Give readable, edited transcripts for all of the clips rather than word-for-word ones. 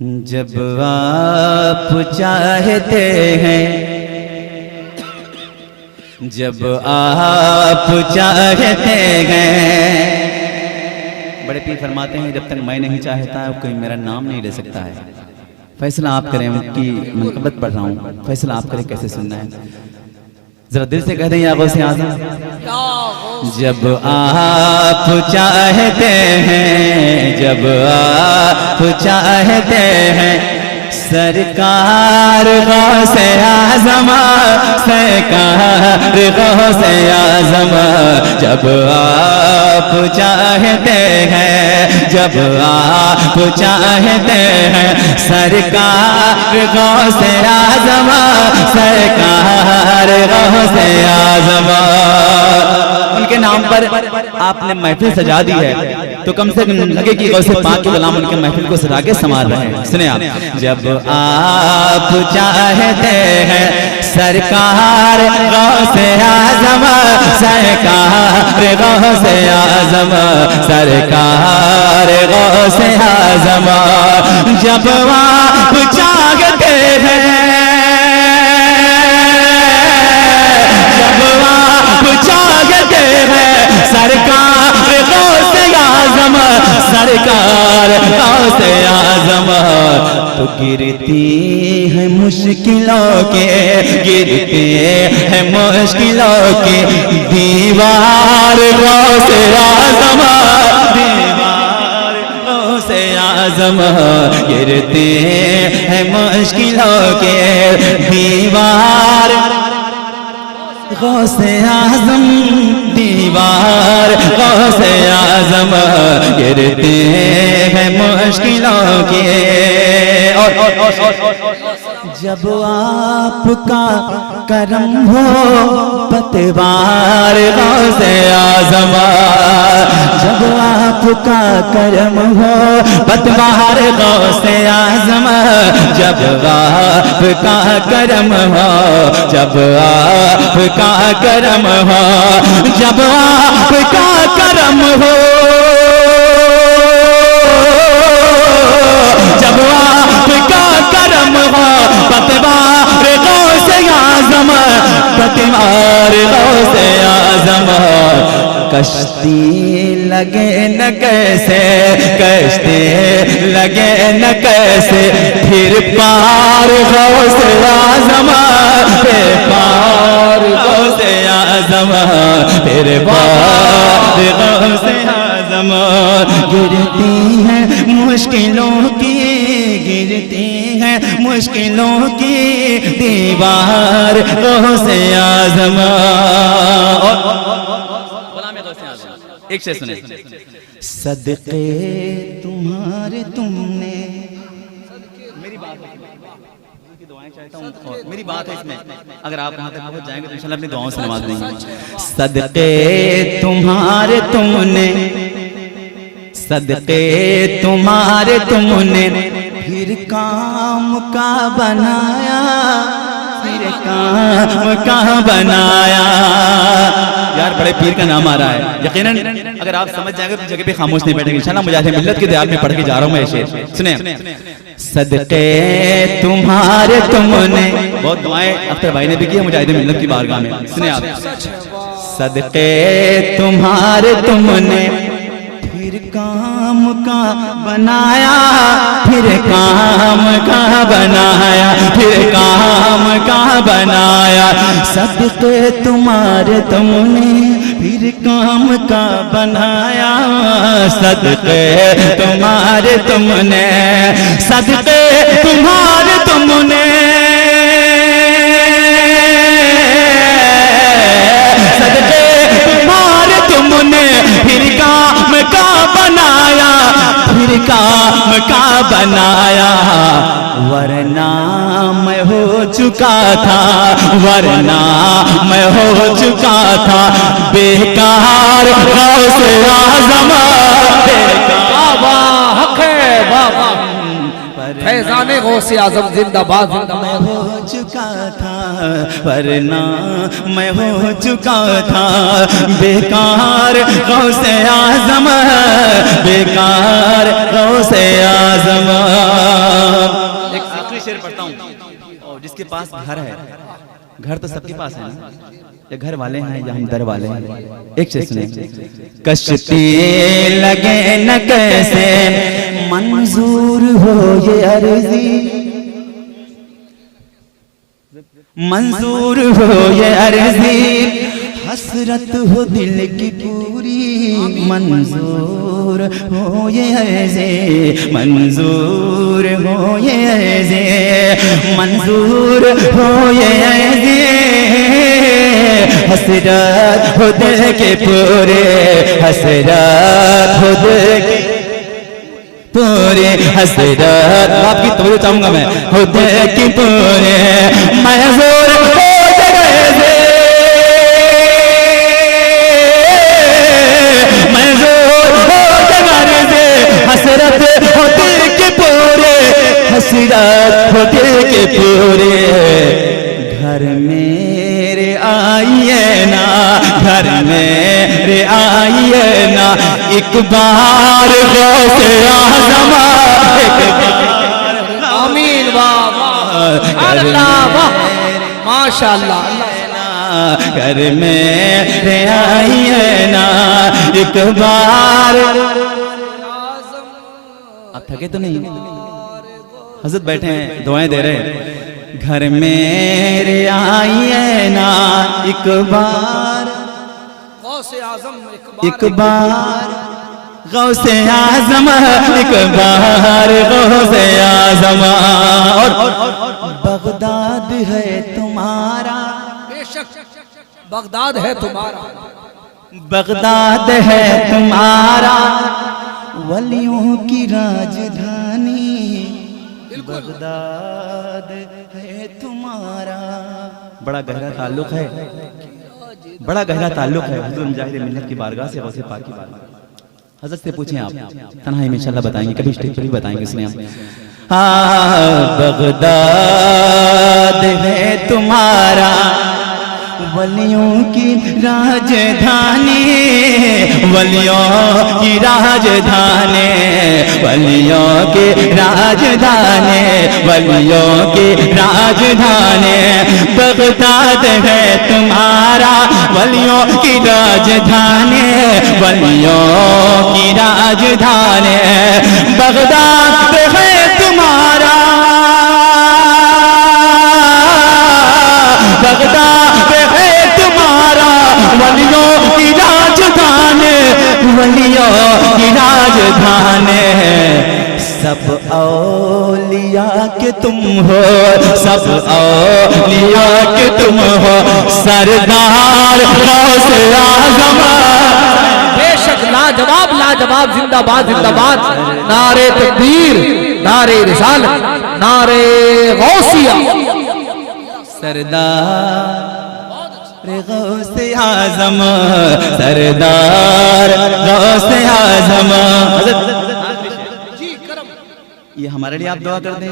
جب آپ چاہتے ہیں، جب آپ چاہتے ہیں، بڑے پیر فرماتے ہیں جب تک میں نہیں چاہتا کوئی میرا نام نہیں لے سکتا ہے۔ فیصلہ آپ کریں، ان کی منقبت پڑھ رہا ہوں، فیصلہ آپ کریں کیسے سننا ہے، ذرا دل سے کہہ دیں یا غوث اعظم۔ جب آپ چاہتے ہیں، جب آپ چاہتے ہیں، سرکار غوث اعظم، سرکار غوث اعظم، جب آپ چاہتے ہیں، جب آپ چاہتے ہیں، سرکار غوث اعظم، سرکار غوث اعظم۔ ان کے نام پر آپ نے محفل سجا دی ہے تو کم سے کم لگے کہ غوث پاک کے غلام ان کے محفل کو سجا کے سنوار رہے ہیں۔ سنیں آپ، جب آپ چاہتے ہیں، سرکار غوث اعظم، سرکار غوث اعظم، سرکار غوث اعظم، جب آپ چاہتے ہیں، سرکار غوث اعظم، سرکار غوث اعظم، تو گرتی ہے مشکلوں کے، گرتے ہیں مشکلوں کے دیوار غوث اعظم، دیوار غوث اعظم، گرتے ہیں مشکلوں کے دیوار غوث اعظم، دیوار غوث اعظم، گرتے ہیں مشکلوں کے۔ جب آپ کا کرم ہو پتوار غوث اعظم، جب آپ کا کرم ہو پتوار غوث اعظم، جب آپ کا کرم ہو، جب آپ کا کرم ہو، جب آپ کا کرم ہو، جب آپ کا کرم ہو، پتوار غوث اعظم، پتوار غوث اعظم، کشتی لگے نہ کیسے، کشتی لگے نہ کیسے، پھر پار غوث اعظم، پھر پار غوث اعظم، پھر پار غوث اعظم، گرتی ہیں مشکلوں کی، گرتی ہیں مشکلوں کی دیوار غوث اعظم۔ ایک سے سنیں، صدقے تمہارے تم نے، میری بات ہے اس میں، اگر آپ وہاں تک پہنچ جائیں گے تو انشاءاللہ اپنی دعاؤں سے نواز دیں گے۔ صدقے تمہارے تم نے، صدقے تمہارے تم نے، پھر کام کا بنایا، پھر کام کا بنایا۔ یار بڑے پیر کا نام آ رہا ہے، یقیناً اگر آپ سمجھ جائیں گے تو جگہ پہ خاموش نہیں بیٹھیں گے انشاءاللہ۔ مجاہد ملت کے دیار میں پڑھ کے جا رہا ہوں میں یہ شعر، سنیں۔ صدقے تمہارے تم نے، بہت دعائیں اختر بھائی نے بھی کی ہے مجاہد ملت کی بارگاہ میں، سنیں آپ۔ صدقے تمہارے تم نے، پھر کام کا بنایا، پھر کام کا بنایا، پھر کام کا بنایا، صدقے تمہارے تم نے، پھر کام کا بنایا، صدقے تمہارے تم نے، صدقے تمہارے تم نے، صدقے تمہارے تم نے، پھر کام کا بنایا، پھر کام کا بنایا، ورنہ میں ہو چکا تھا، ورنہ میں ہو چکا تھا بیکار غوث اعظم، بیکار حق ہے بابا، فیضان غوث اعظم زندہ باد، میں ہو چکا تھا، ورنہ میں ہو چکا تھا بیکار غوث اعظم، بیکار غوث اعظم۔ پاس گھر ہے، گھر تو سب کے پاس ہے نا، یا گھر والے ہیں یا ہم در والے ہیں. ایک چیز سنیں. کشتی لگے نہ کیسے منظور ہو یہ عرضی، منظور ہو یہ عرضی، حسرت ہو دل کی پوری، منظور ہو یہ عرضی، منظور ہو یہ عرضی، منظور ہو یہ عرضی، حسرت ہو دل کے پورے، حسرت ہو دل کے پورے، حسرت آپ کی توجہ چاہوں گا میں، ہو دل کے پورے، منظور ہو جگہ دے، منظور ہو جگہ دے، حسرت ہو دل کے پورے، حسرت ہو دل کے پورے. گھر میرے آئیے نا، گھر میرے آئیے نا، ایک بار غوث اعظم، ایک بار آمین. واہ اللہ واہ ماشاءاللہ. گھر میرے آئیے نا ایک بار. آپ تھکے تو نہیں؟ حضرت بیٹھے ہیں دعائیں دے رہے ہیں. گھر میرے آئیے نا ایک بار، غوث اعظم ایک بار غوث اعظم، ایک بار غوث اعظم. اور بغداد ہے تمہارا، بے شک بغداد ہے تمہارا، بغداد ہے تمہارا، ولیوں کی راجدھانی، بغداد ہے تمہارا. بڑا گہرا تعلق ہے، بڑا گہرا تعلق ہے حضور مجاہد ملت کی بارگاہ سے، غوث پاک کی بارگاہ. حضرت سے پوچھیں آپ، تنہائی میں انشاءاللہ بتائیں گے، کبھی اسٹیج پر بھی بتائیں گے. سنیں آپ. بغداد ہے تمہارا، ولیوں کی راجدھانی، ولیوں کی راجدھانی، ولیوں کی راجدھانی، ولیوں کی راجدھانی. بغداد ہے تمہارا، ولیوں کی راجدھانی، ولیوں کی راجدھانی. بغداد ہے تمہارا، بغداد ہے تمہارا، ولیوں کی راجدھانی، ولیوں کی راجدھانی. سب اولیاء کے تم ہو، سب اولیاء کے تم ہو، سردار غوث اعظم. بے شک لاجواب لاجواب، زندہ باد زندہ باد. نعرے تکبیر، نعرے رسالت، نعرے غوثیہ. سردار غوث اعظم، سردار غوث اعظم. یہ ہمارے لیے آپ دعا کر دیں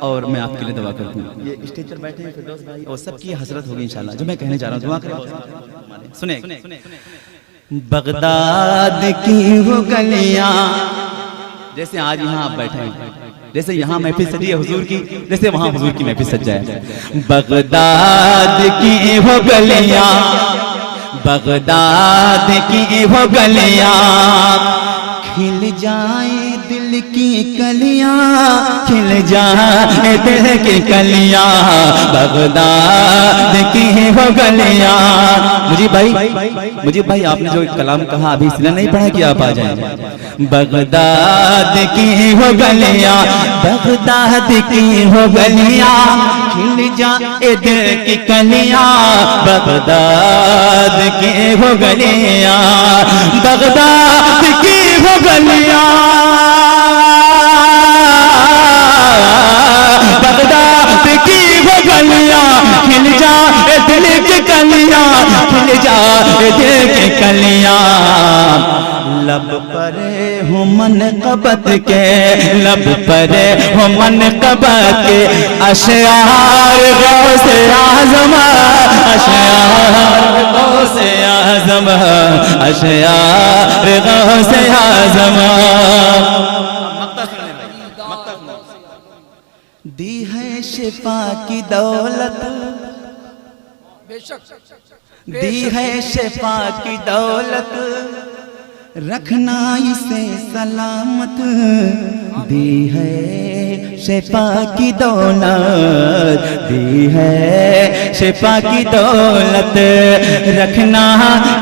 اور میں آپ کے لیے دعا کرتا ہوں. یہ اسٹیج پر بیٹھے ہیں فردوس بھائی اور سب کی حسرت ہوگی انشاءاللہ جو میں کہنے جا رہا ہوں. دعا کریں. سنیں. بغداد کی وہ گلیاں، جیسے آج یہاں آپ بیٹھے ہیں، جیسے یہاں محفل سجی ہے حضور کی، جیسے وہاں حضور کی محفل سج جائے. بغداد کی وہ گلیاں، بغداد کی وہ گلیاں، کھل جائیں دل کی کلیاں، کھل جائیں دل کی کلیاں. بغداد کی وہ گلیاں. مجھے بھائی آپ نے جو کلام کہا ابھی اس لیے نہیں پڑھا کہ آپ آ جائیں. بغداد کی وہ گلیاں، بغداد کی وہ گلیاں، کھل جائیں دل کی کلیاں. بغداد کی وہ گلیاں، بغداد کی وہ گلیاں، بغداد کی وہ گلیاں، کھل جائے دل کی کلیاں، کھل جائے دل کی کلیاں. لب پر ہوں منقبت کے، لب پر ہوں منقبت کے، اشعار غوث اعظم، اشعار غوث اعظم، اشعار غوث اعظم. دی ہے شفا کی دولت، دی ہے شفا کی دولت، رکھنا اسے سلامت، دی ہے شفا کی دولت، دی ہے شفا کی دولت، رکھنا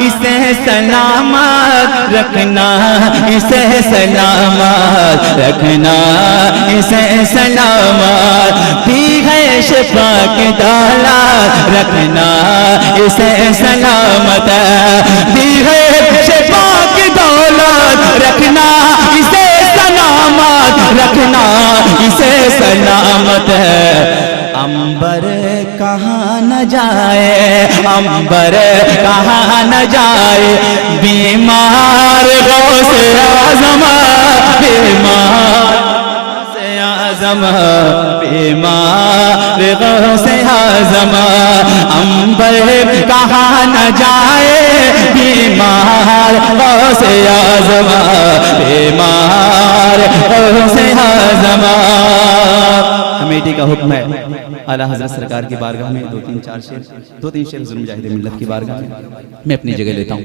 اسے سلامت، رکھنا اسے سلامت، رکھنا اسے سلامت، دی ہے شفا کی دولت، رکھنا اسے سلامت، دی ہے شفا کی دولت، رکھنا اسے سلامت، رکھنا اسے سلامت ہے۔ عنبر کہاں نہ جائے، عنبر کہاں نہ جائے، بیمار غوث اعظم، بیمار غوث اعظم، بیمار غوث اعظم، عنبر کہاں نہ جائے، بیمار غوث اعظم، بیمار غوث اعظم۔ کمیٹی کا حکم ہے اعلیٰ حضرت سرکار کی بارگاہ میں دو تین شعر حضور مجاہد ملت کی بارگاہ میں اپنی جگہ لیتا ہوں۔